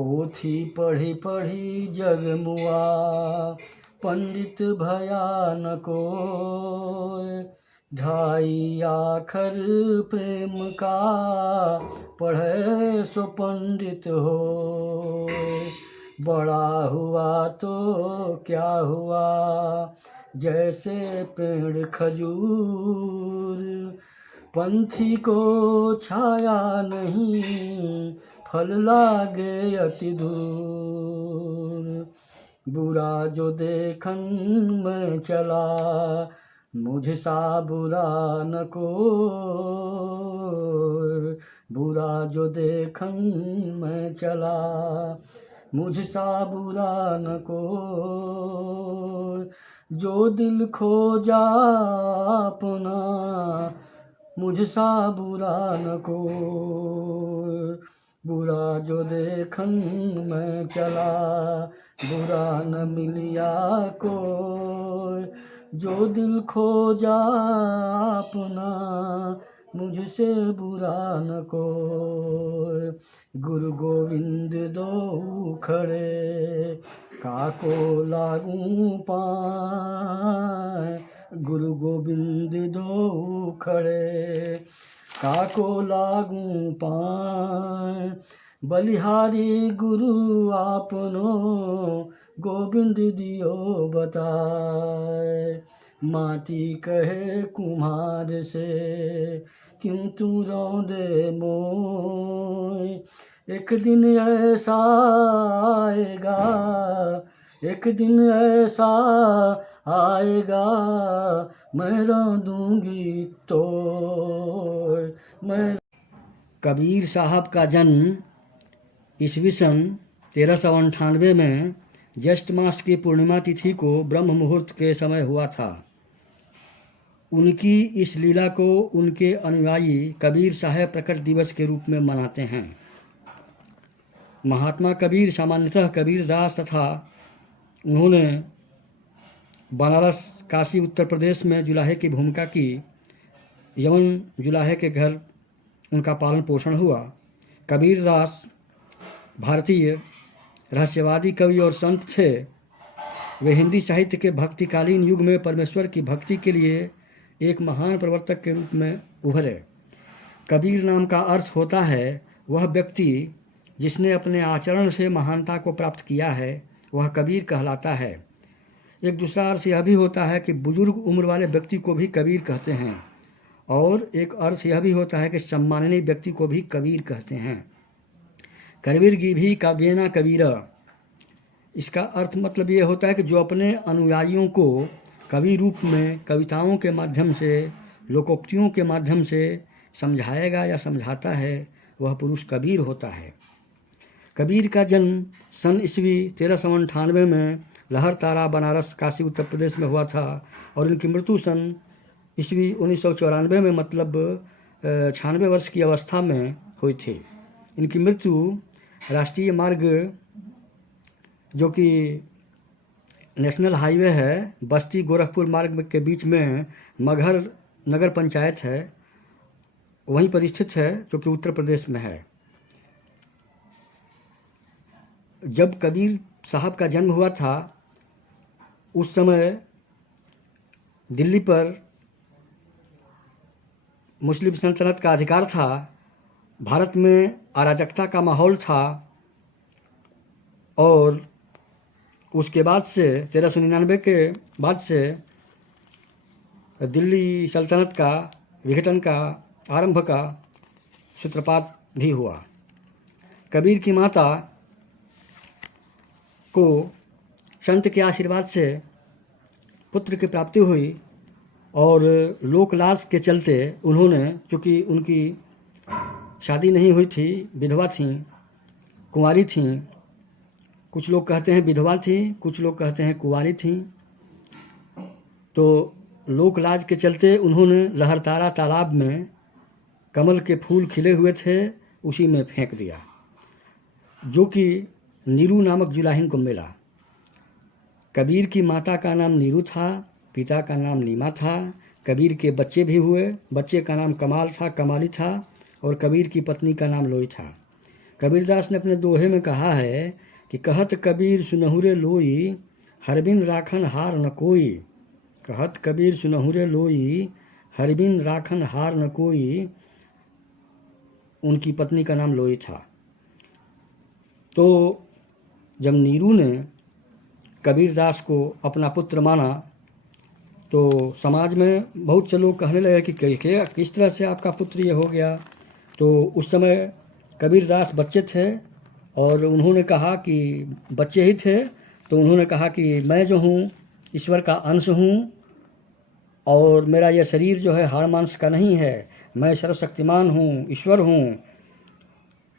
पोथी पढ़ी पढ़ी जग मुआ, पंडित भया न कोय। ढाई आखर प्रेम का, पढ़े सो पंडित हो। बड़ा हुआ तो क्या हुआ, जैसे पेड़ खजूर। पंथी को छाया नहीं, फल लागे अति दूर। बुरा जो देखन में चला, मुझसा बुरा न कोय। बुरा जो देखन में चला, मुझसा बुरा न कोय। जो दिल खोजा अपना, मुझसा बुरा न कोय। बुरा जो देखन में चला, बुरा न मिलिया कोय। जो दिल खोजा अपना, मुझसे बुरा न कोय। गुरु गोविंद दो खड़े, काको लागू पाए। गुरु गोविंद दो खड़े, काको लागू पाए। बलिहारी गुरु आपनो, गोविंद दियो बताए। माटी कहे कुम्हार से, क्यों तू रौंदे मोय। एक दिन ऐसा आएगा, एक दिन ऐसा आएगा, मैं रौंदूंगी तोय। मैं कबीर साहब का जन्म ईस्वी सन 1398 में ज्येष्ठ मास की पूर्णिमा तिथि को ब्रह्म मुहूर्त के समय हुआ था। उनकी इस लीला को उनके अनुयायी कबीर साहब प्रकट दिवस के रूप में मनाते हैं। महात्मा कबीर सामान्यतः कबीरदास तथा उन्होंने बनारस, काशी, उत्तर प्रदेश में जुलाहे की भूमिका की। यमन जुलाहे के घर उनका पालन पोषण हुआ। कबीरदास भारतीय रहस्यवादी कवि और संत थे। वे हिंदी साहित्य के भक्तिकालीन युग में परमेश्वर की भक्ति के लिए एक महान प्रवर्तक के रूप में उभरे। कबीर नाम का अर्थ होता है वह व्यक्ति जिसने अपने आचरण से महानता को प्राप्त किया है, वह कबीर कहलाता है। एक दूसरा अर्थ यह भी होता है कि बुजुर्ग उम्र वाले व्यक्ति को भी कबीर कहते हैं, और एक अर्थ यह भी होता है कि सम्माननीय व्यक्ति को भी कबीर कहते हैं। कबीर की भी काव्येना कबीरा, इसका अर्थ मतलब ये होता है कि जो अपने अनुयायियों को कवि रूप में कविताओं के माध्यम से, लोकोक्तियों के माध्यम से समझाएगा या समझाता है, वह पुरुष कबीर होता है। कबीर का जन्म सन ईस्वी 1398 में लहर तारा, बनारस, काशी, उत्तर प्रदेश में हुआ था, और इनकी मृत्यु सन ईस्वी 1994 में, मतलब 96 वर्ष की अवस्था में हुई थी। इनकी मृत्यु राष्ट्रीय मार्ग जो कि नेशनल हाईवे है, बस्ती गोरखपुर मार्ग के बीच में मगहर नगर पंचायत है, वहीं पर स्थित है, जो कि उत्तर प्रदेश में है। जब कबीर साहब का जन्म हुआ था, उस समय दिल्ली पर मुस्लिम सल्तनत का अधिकार था। भारत में अराजकता का माहौल था, और उसके बाद से 1399 के बाद से दिल्ली सल्तनत का विघटन का आरंभ का सूत्रपात भी हुआ। कबीर की माता को संत के आशीर्वाद से पुत्र की प्राप्ति हुई, और लोकलाज के चलते उन्होंने, चूँकि उनकी शादी नहीं हुई थी, विधवा थीं, कुंवारी थीं, कुछ लोग कहते हैं विधवा थीं, कुछ लोग कहते हैं कुंवारी थीं, तो लोकलाज के चलते उन्होंने लहरतारा तालाब में कमल के फूल खिले हुए थे, उसी में फेंक दिया, जो कि नीरू नामक जुलाहिन को मिला। कबीर की माता का नाम नीरू था, पिता का नाम नीमा था। कबीर के बच्चे भी हुए, बच्चे का नाम कमाल था, कमाली था, और कबीर की पत्नी का नाम लोई था। कबीरदास ने अपने दोहे में कहा है कि कहत कबीर सुनहुरे लोई हरबिन राखन हार न कोई। कहत कबीर सुनहुरे लोई हरबिन राखन हार न कोई। उनकी पत्नी का नाम लोई था। तो जब नीरू ने कबीरदास को अपना पुत्र माना तो समाज में बहुत से लोग कहने लगे कि किस तरह से आपका पुत्र ये हो गया। तो उस समय कबीरदास बच्चे थे और उन्होंने कहा कि बच्चे ही थे तो उन्होंने कहा कि मैं जो हूँ ईश्वर का अंश हूँ और मेरा यह शरीर जो है हाड़ मांस का नहीं है, मैं सर्वशक्तिमान हूँ, ईश्वर हूँ।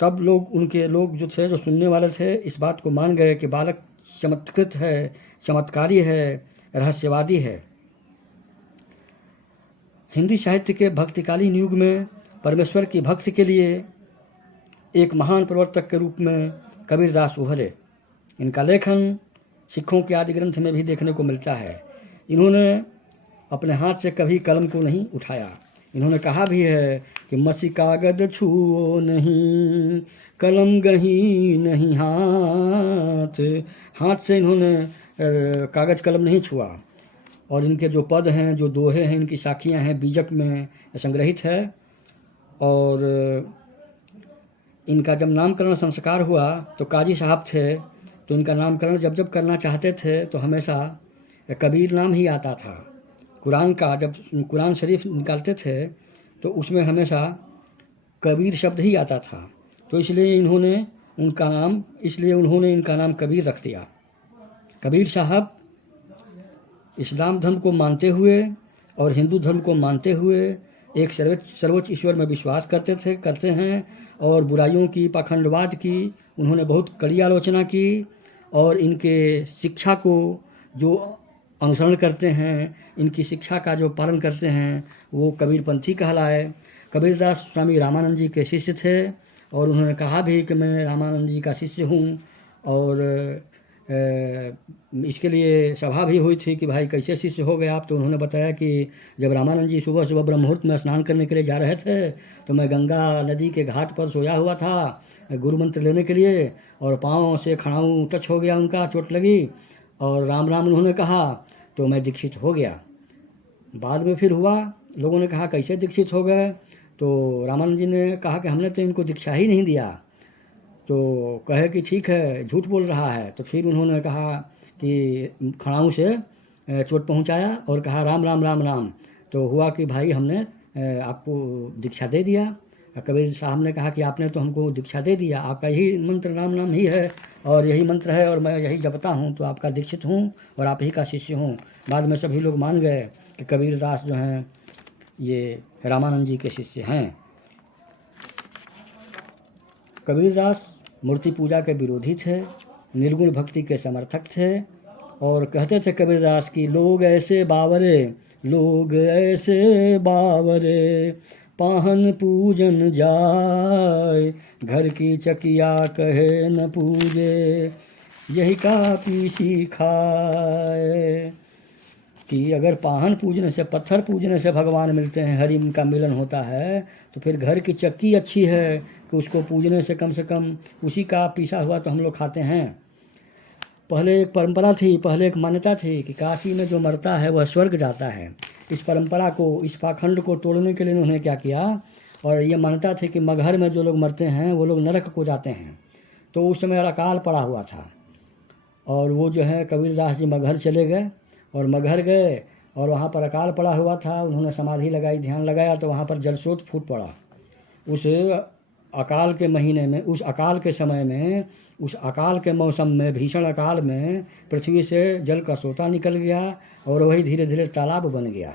तब लोग जो थे, जो सुनने वाले थे, इस बात को मान गए कि बालक चमत्कृत है, चमत्कारी है, रहस्यवादी है। हिंदी साहित्य के भक्तिकालीन युग में परमेश्वर की भक्ति के लिए एक महान प्रवर्तक के रूप में कबीरदास उभरे। इनका लेखन सिखों के आदि ग्रंथ में भी देखने को मिलता है। इन्होंने अपने हाथ से कभी कलम को नहीं उठाया। इन्होंने कहा भी है कि मसी कागद छुओ नहीं, कलम गही नहीं हाथ से इन्होंने कागज कलम नहीं छुआ। और इनके जो पद हैं, जो दोहे हैं, इनकी साखियाँ हैं, बीजक में संग्रहित है। और इनका जब नामकरण संस्कार हुआ तो काजी साहब थे, तो इनका नामकरण जब करना चाहते थे तो हमेशा कबीर नाम ही आता था। कुरान का जब कुरान शरीफ निकालते थे तो उसमें हमेशा कबीर शब्द ही आता था। तो इसलिए उन्होंने इनका नाम कबीर रख दिया। कबीर साहब इस्लाम धर्म को मानते हुए और हिंदू धर्म को मानते हुए एक सर्वोच्च ईश्वर में विश्वास करते हैं और बुराइयों की, पाखंडवाद की उन्होंने बहुत कड़ी आलोचना की। और इनके शिक्षा को जो अनुसरण करते हैं, इनकी शिक्षा का जो पालन करते हैं, वो कबीरपंथी कहलाए। कबीरदास स्वामी रामानंद जी के शिष्य थे और उन्होंने कहा भी कि मैं रामानंद जी का शिष्य हूँ। और इसके लिए सभा भी हुई थी कि भाई कैसे शिष्य हो गए आप। तो उन्होंने बताया कि जब रामानंद जी सुबह सुबह ब्रह्म मुहूर्त में स्नान करने के लिए जा रहे थे तो मैं गंगा नदी के घाट पर सोया हुआ था गुरु मंत्र लेने के लिए, और पाँव से खड़ाऊँ टच हो गया, उनका चोट लगी और राम राम उन्होंने कहा तो मैं दीक्षित हो गया। बाद में फिर हुआ, लोगों ने कहा कैसे दीक्षित हो गए। तो रामानंद जी ने कहा कि हमने तो इनको दीक्षा ही नहीं दिया। तो कहे कि ठीक है, झूठ बोल रहा है। तो फिर उन्होंने कहा कि खड़ाऊँ से चोट पहुंचाया और कहा राम राम राम राम। तो हुआ कि भाई हमने आपको दीक्षा दे दिया। कबीर साहब ने कहा कि आपने तो हमको दीक्षा दे दिया, आपका यही मंत्र राम नाम ही है और यही मंत्र है और मैं यही जपता हूँ, तो आपका दीक्षित हूँ और आप ही का शिष्य हूँ। बाद में सभी लोग मान गए कि कबीरदास जो हैं ये रामानंद जी के शिष्य हैं। कबीरदास मूर्ति पूजा के विरोधी थे, निर्गुण भक्ति के समर्थक थे और कहते थे कबीरदास की लोग ऐसे बावरे पाहन पूजन जाय, घर की चकिया कहे न पूजे, यही का पीसी खाए। कि अगर पाहन पूजने से, पत्थर पूजने से भगवान मिलते हैं, हरि का मिलन होता है, तो फिर घर की चक्की अच्छी है कि उसको पूजने से कम उसी का पीसा हुआ तो हम लोग खाते हैं। पहले एक परंपरा थी, पहले एक मान्यता थी कि काशी में जो मरता है वह स्वर्ग जाता है। इस परंपरा को, इस पाखंड को तोड़ने के लिए उन्होंने क्या किया, और ये मान्यता थी कि मगहर में जो लोग मरते हैं वो लोग नरक को जाते हैं। तो उस समय अकाल पड़ा हुआ था और वो जो है कबीरदास जी मगहर चले गए और मगहर गए और वहाँ पर अकाल पड़ा हुआ था। उन्होंने समाधि लगाई, ध्यान लगाया तो वहाँ पर जलस्रोत फूट पड़ा। उस अकाल के महीने में, उस अकाल के समय में, उस अकाल के मौसम में, भीषण अकाल में पृथ्वी से जल का सोता निकल गया और वही धीरे धीरे तालाब बन गया।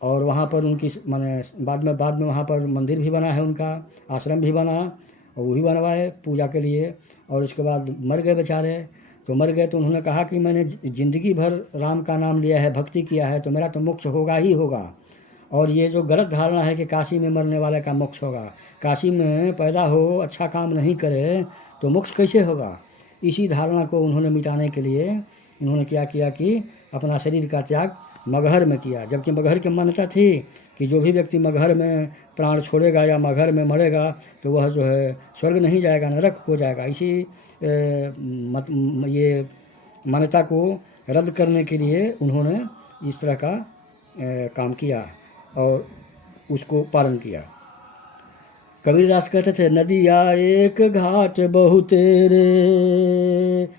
और वहाँ पर उनकी माने बाद में वहाँ पर मंदिर भी बना है, उनका आश्रम भी बना और वो भी बनवाए पूजा के लिए। और उसके बाद मर गए बेचारे। तो मर गए तो उन्होंने कहा कि मैंने ज़िंदगी भर राम का नाम लिया है, भक्ति किया है, तो मेरा तो मोक्ष होगा ही होगा। और ये जो गलत धारणा है कि काशी में मरने वाले का मोक्ष होगा, काशी में पैदा हो, अच्छा काम नहीं करे तो मोक्ष कैसे होगा। इसी धारणा को उन्होंने मिटाने के लिए इन्होंने क्या किया कि अपना शरीर का त्याग मगहर में किया। जबकि मगहर की मान्यता थी कि जो भी व्यक्ति मगहर में प्राण छोड़ेगा या मगहर में मरेगा तो वह जो है स्वर्ग नहीं जाएगा, नरक हो जाएगा। इसी ये मान्यता को रद्द करने के लिए उन्होंने इस तरह का काम किया और उसको पालन किया। कबीरदास कहते थे, नदिया एक घाट बहुत रे,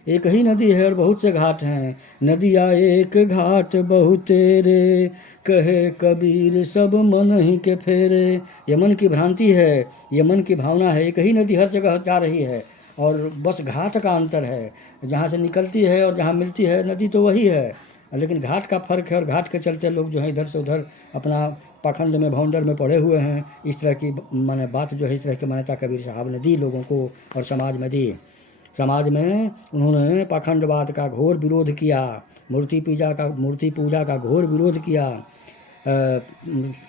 एक ही नदी है और बहुत से घाट हैं। नदिया एक घाट बहुत रे, कहे कबीर सब मन ही के फेरे। ये मन की भ्रांति है, ये मन की भावना है। एक ही नदी हर जगह जा रही है और बस घाट का अंतर है, जहाँ से निकलती है और जहाँ मिलती है नदी तो वही है, लेकिन घाट का फ़र्क है। और घाट के चलते लोग जो है इधर से उधर अपना पाखंड में भौंडर में पड़े हुए हैं। इस तरह की माने बात जो है, इस तरह की मान्यता कबीर साहब ने दी लोगों को और समाज में दी। समाज में उन्होंने पाखंडवाद का घोर विरोध किया, मूर्ति पूजा का घोर विरोध किया।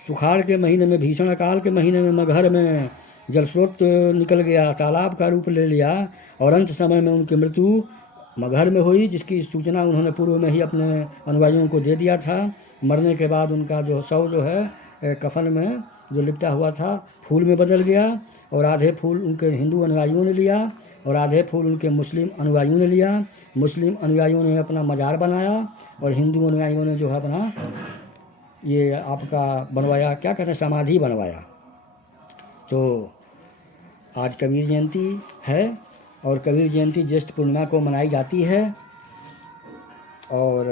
सुखाड़ के महीने में, भीषण अकाल के महीने में मगहर में जल स्रोत निकल गया, तालाब का रूप ले लिया और अंत समय में उनकी मृत्यु मगहर में हुई, जिसकी सूचना उन्होंने पूर्व में ही अपने अनुयायियों को दे दिया था। मरने के बाद उनका जो शव जो है कफन में जो लिपटा हुआ था फूल में बदल गया और आधे फूल उनके हिंदू अनुयायियों ने लिया और आधे फूल उनके मुस्लिम अनुयायियों ने लिया। मुस्लिम अनुयायियों ने अपना मजार बनाया और हिंदू अनुयायियों ने जो है अपना ये आपका बनवाया, क्या कहते हैं, समाधि बनवाया। तो आज कबीर जयंती है और कबीर जयंती ज्येष्ठ पूर्णिमा को मनाई जाती है और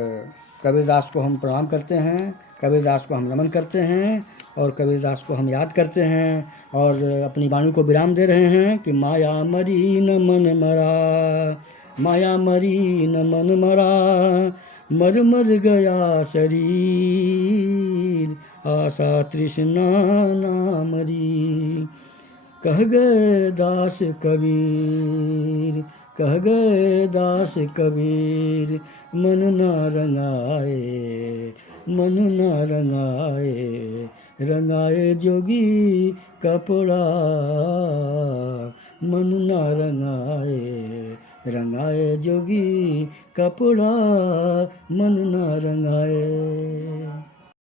कबीरदास को हम प्रणाम करते हैं, कबीरदास को हम नमन करते हैं और कबीरदास को हम याद करते हैं और अपनी वाणी को विराम दे रहे हैं कि माया मरी न मन मरा, माया मरी न मन मरा, मर मर गया शरीर, आशा तृष्णा ना मरी। कह गए दास कबीर, कह गए दास कबीर, मन ना रंगाए, मन ना रंगाए, रंगाए जोगी कपड़ा, मन ना रंगाए, रंगाए जोगी कपड़ा, मन ना रंगाए।